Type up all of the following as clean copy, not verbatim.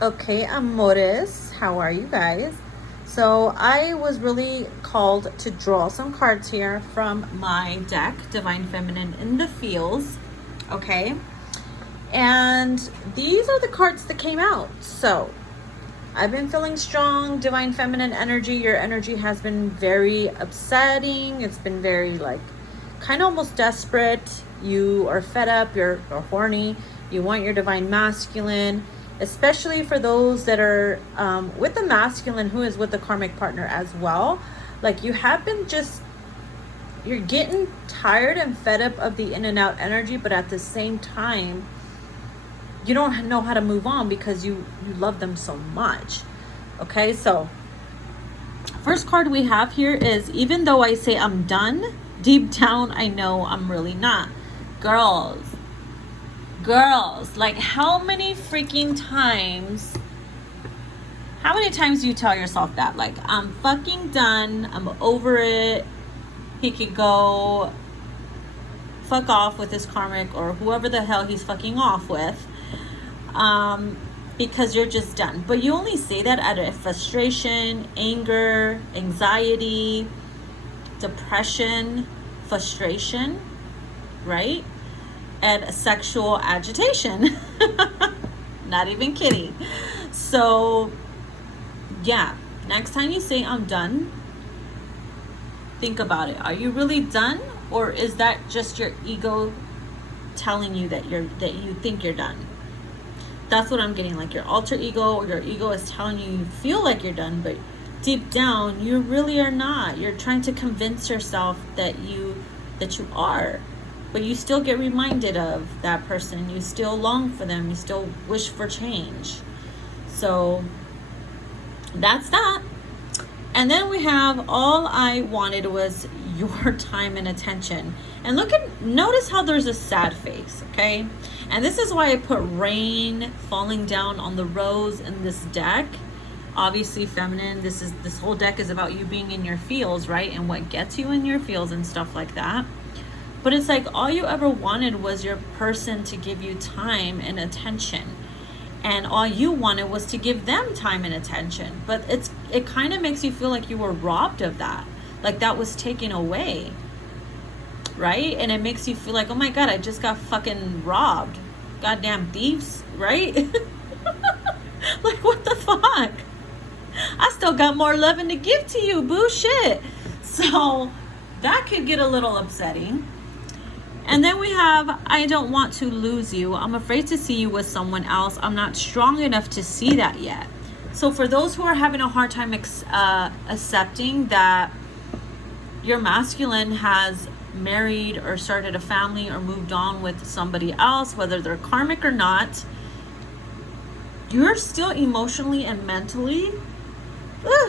Okay, amores, how are you guys? So I was really called to draw some cards here from my deck, Divine Feminine in the Feels. Okay, and these are the cards that came out. So I've been feeling strong, Divine Feminine energy. Your energy has been very upsetting. It's been very kind of almost desperate. You are fed up, you're horny, you want your Divine Masculine, especially for those that are with the masculine who is with the karmic partner as well. Like you have been you're getting tired and fed up of the in and out energy, but at the same time, you don't know how to move on because you love them so much. Okay, so first card we have here is, even though I say I'm done, deep down I know I'm really not. Girls, like how many times do you tell yourself that? Like, I'm fucking done, I'm over it, he could go fuck off with his karmic or whoever the hell he's fucking off with, because you're just done. But you only say that out of frustration, anger, anxiety, depression, frustration, right? And sexual agitation. Not even kidding. So yeah, next time you say I'm done, think about it. Are you really done, or is that just your ego telling you that you think you're done? That's what I'm getting. Like your alter ego or your ego is telling you feel like you're done, but deep down you really are not. You're trying to convince yourself that you are, but you still get reminded of that person. You still long for them. You still wish for change. So that's that. And then we have all I wanted was your time and attention. And notice how there's a sad face, okay? And this is why I put rain falling down on the rose in this deck. Obviously feminine, this whole deck is about you being in your feels, right? And what gets you in your feels and stuff like that. But it's like all you ever wanted was your person to give you time and attention. And all you wanted was to give them time and attention. But it kind of makes you feel like you were robbed of that. Like that was taken away. Right? And it makes you feel like, oh my God, I just got fucking robbed. Goddamn thieves, right? Like, what the fuck? I still got more loving to give to you, boo shit. So that could get a little upsetting. And then we have, I don't want to lose you. I'm afraid to see you with someone else. I'm not strong enough to see that yet. So for those who are having a hard time accepting that your masculine has married or started a family or moved on with somebody else, whether they're karmic or not, you're still emotionally and mentally,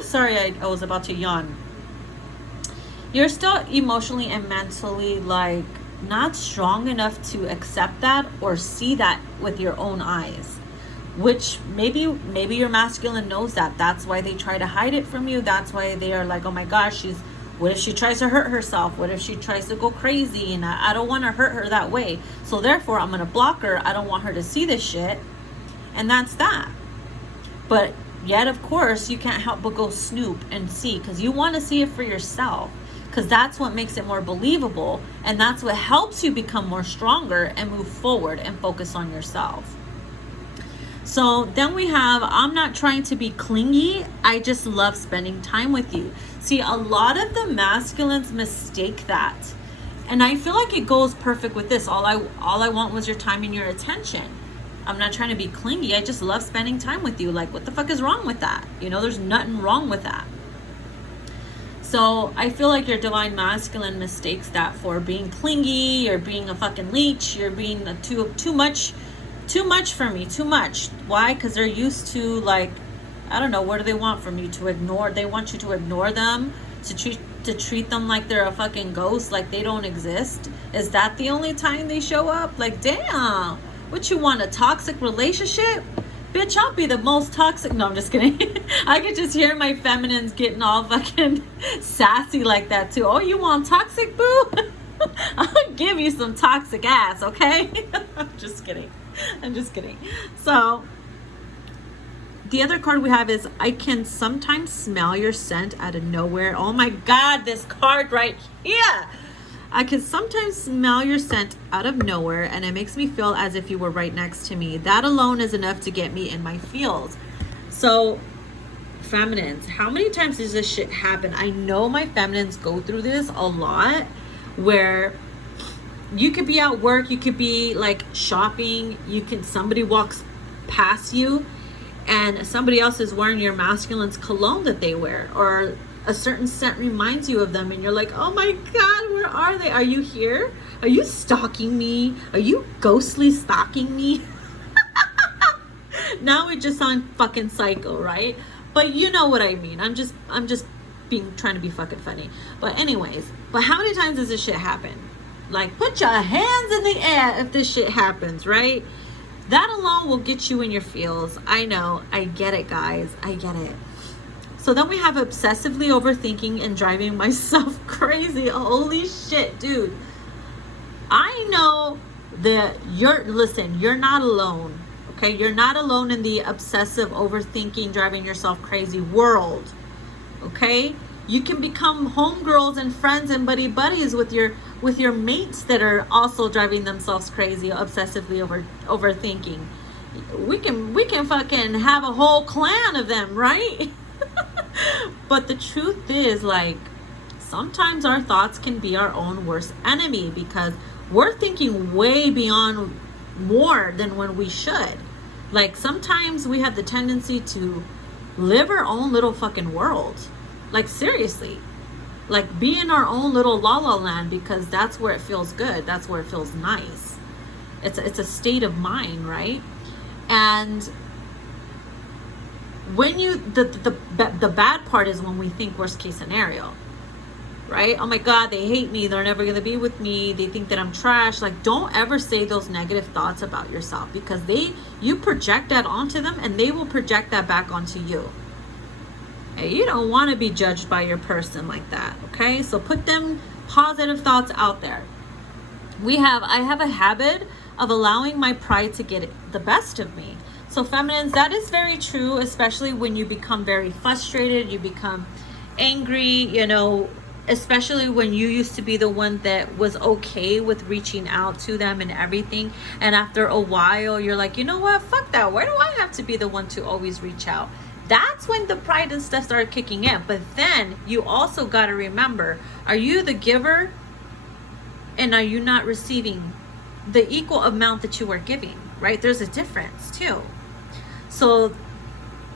sorry, I was about to yawn. You're still emotionally and mentally like not strong enough to accept that or see that with your own eyes, which maybe your masculine knows that. That's why they try to hide it from you. That's why they are like, oh my gosh, what if she tries to hurt herself? What if she tries to go crazy? And I don't want to hurt her that way. So therefore, I'm going to block her. I don't want her to see this shit. And that's that. But yet, of course, you can't help but go snoop and see, because you want to see it for yourself. Because that's what makes it more believable. And that's what helps you become more stronger and move forward and focus on yourself. So then we have, I'm not trying to be clingy. I just love spending time with you. See, a lot of the masculines mistake that. And I feel like it goes perfect with this. All I want was your time and your attention. I'm not trying to be clingy. I just love spending time with you. Like, what the fuck is wrong with that? You know, there's nothing wrong with that. So I feel like your divine masculine mistakes that for being clingy or being a fucking leech. You're being too much for me, too much. Why? Because they're used to, like, I don't know, what do they want from you? To ignore, they want you to ignore them, to treat them like they're a fucking ghost, like they don't exist. Is that the only time they show up? Like, damn, what you want, a toxic relationship? Bitch, I'll be the most toxic. No, I'm just kidding. I could just hear my feminines getting all fucking sassy like that too. Oh, you want toxic, boo? I'll give you some toxic ass, okay? I'm just kidding. So the other card we have is, I can sometimes smell your scent out of nowhere. Oh my God, this card right here. I can sometimes smell your scent out of nowhere, and it makes me feel as if you were right next to me. That alone is enough to get me in my feels. So, feminines, how many times does this shit happen? I know my feminines go through this a lot, where you could be at work, you could be like shopping, somebody walks past you and somebody else is wearing your masculine's cologne that they wear, or a certain scent reminds you of them, and you're like, oh my God, where are they? Are you here? Are you stalking me? Are you ghostly stalking me? Now we just sound fucking psycho, right? But you know what I mean. I'm just trying to be fucking funny. But anyways, but how many times does this shit happen? Like, put your hands in the air if this shit happens, right? That alone will get you in your feels. I know. I get it, guys. I get it. So then we have obsessively overthinking and driving myself crazy. Holy shit, dude. I know that you're not alone. Okay? You're not alone in the obsessive overthinking, driving yourself crazy world. Okay? You can become homegirls and friends and buddies with your mates that are also driving themselves crazy, obsessively overthinking. We can fucking have a whole clan of them, right? But the truth is, like, sometimes our thoughts can be our own worst enemy, because we're thinking way beyond more than when we should. Like, sometimes we have the tendency to live our own little fucking world. Like, seriously. Like, be in our own little la la land, because that's where it feels good. That's where it feels nice. It's a state of mind, right? And when the bad part is when we think worst case scenario, right? Oh my God, they hate me. They're never going to be with me. They think that I'm trash. Like, don't ever say those negative thoughts about yourself, because you project that onto them, and they will project that back onto you. And you don't want to be judged by your person like that, okay? So put them positive thoughts out there. I have a habit of allowing my pride to get the best of me. So feminines, that is very true, especially when you become very frustrated, you become angry, especially when you used to be the one that was okay with reaching out to them and everything. And after a while, you're like, you know what? Fuck that. Why do I have to be the one to always reach out? That's when the pride and stuff started kicking in. But then you also got to remember, are you the giver? And are you not receiving the equal amount that you were giving, right? There's a difference too. So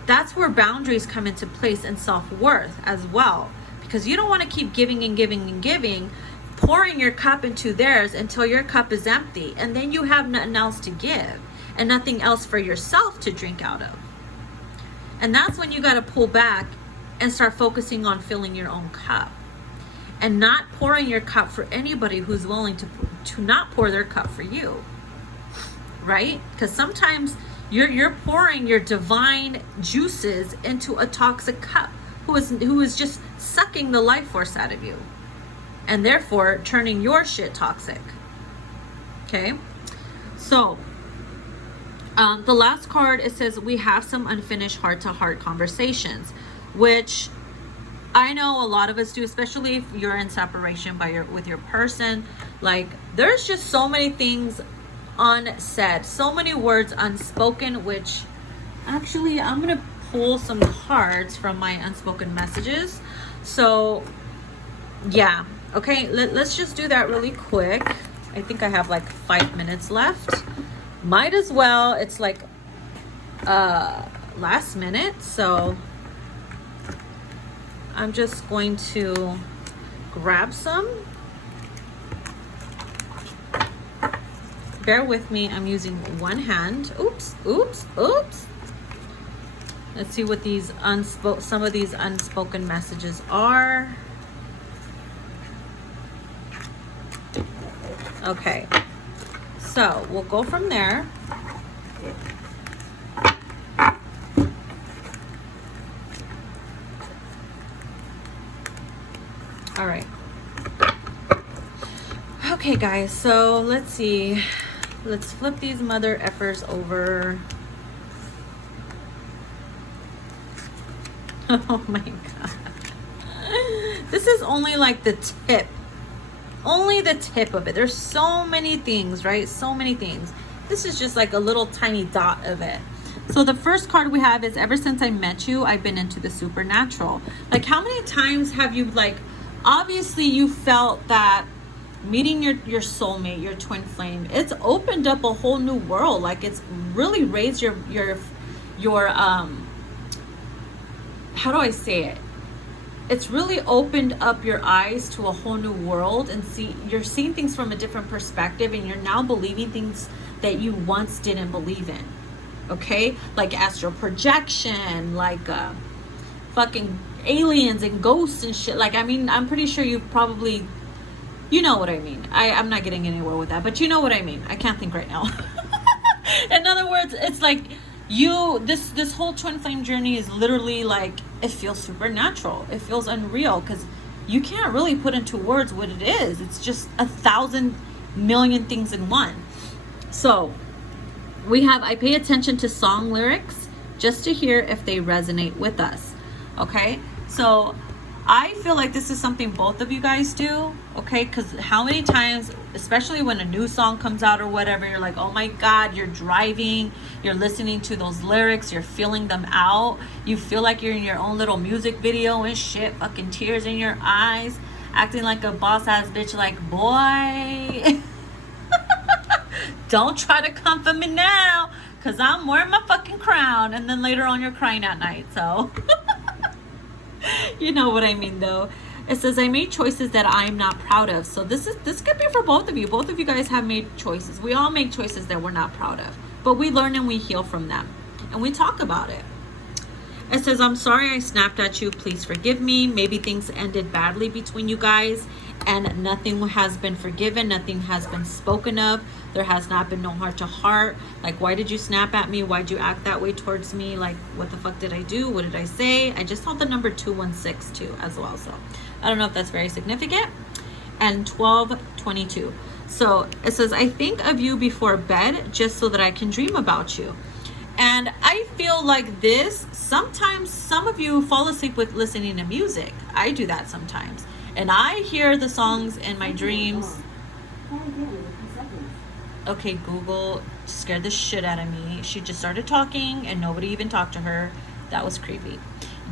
that's where boundaries come into place, and self-worth as well. Because you don't want to keep giving and giving and giving, pouring your cup into theirs until your cup is empty. And then you have nothing else to give and nothing else for yourself to drink out of. And that's when you got to pull back and start focusing on filling your own cup, and not pouring your cup for anybody who's willing to not pour their cup for you, right? Because sometimes you're pouring your divine juices into a toxic cup who is just sucking the life force out of you, and therefore turning your shit toxic. Okay, so the last card, it says we have some unfinished heart-to-heart conversations, which I know a lot of us do, especially if you're in separation with your person. Like, there's just so many things unsaid, so many words unspoken, which actually I'm gonna pull some cards from my unspoken messages. So yeah, okay, let's just do that really quick. I think I have like 5 minutes left. Might as well. It's like last minute, so I'm just going to grab some. Bear with me, I'm using one hand. Oops. Let's see what some of these unspoken messages are. Okay, so we'll go from there. All right. Okay, guys, so let's see. Let's flip these mother effers over. Oh my God. This is only like the tip. Only the tip of it. There's so many things, right? So many things. This is just like a little tiny dot of it. So the first card we have is, ever since I met you, I've been into the supernatural. Like, how many times have you, like, obviously you felt that meeting your soulmate, your twin flame, it's opened up a whole new world. Like, it's really raised your how do I say it? It's really opened up your eyes to a whole new world, and you're seeing things from a different perspective, and you're now believing things that you once didn't believe in. Okay? Like astral projection, like fucking aliens and ghosts and shit. Like, I mean, I'm pretty sure you probably, you know what I mean. I'm not getting anywhere with that, but you know what I mean. I can't think right now. In other words, it's like this whole twin flame journey is literally like, it feels supernatural. It feels unreal, because you can't really put into words what it is. It's just 1,000 million things in one. So we have, I pay attention to song lyrics just to hear if they resonate with us. Okay, so I feel like this is something both of you guys do. Okay, because how many times, especially when a new song comes out or whatever, you're like, oh my God, you're driving, you're listening to those lyrics, you're feeling them out, you feel like you're in your own little music video and shit, fucking tears in your eyes, acting like a boss ass bitch, like, boy, don't try to come for me now, because I'm wearing my fucking crown. And then later on you're crying at night. So you know what I mean, though. It says, I made choices that I am not proud of. So this could be for both of you. Both of you guys have made choices. We all make choices that we're not proud of, but we learn and we heal from them, and we talk about it. It says, I'm sorry I snapped at you. Please forgive me. Maybe things ended badly between you guys, and nothing has been forgiven. Nothing has been spoken of. There has not been no heart to heart. Like, why did you snap at me? Why'd you act that way towards me? Like, what the fuck did I do? What did I say? I just saw the number 216 too as well. So I don't know if that's very significant. And 1222. So it says, I think of you before bed just so that I can dream about you. And I feel like this, sometimes some of you fall asleep with listening to music. I do that sometimes. And I hear the songs in my dreams. Okay, Google scared the shit out of me. She just started talking and nobody even talked to her. That was creepy.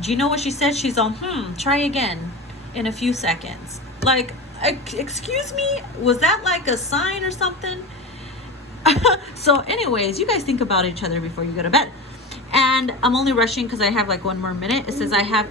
Do you know what she said? She's on, try again in a few seconds. Like, excuse me? Was that like a sign or something? So anyways, you guys think about each other before you go to bed. And I'm only rushing because I have like one more minute. It says, I have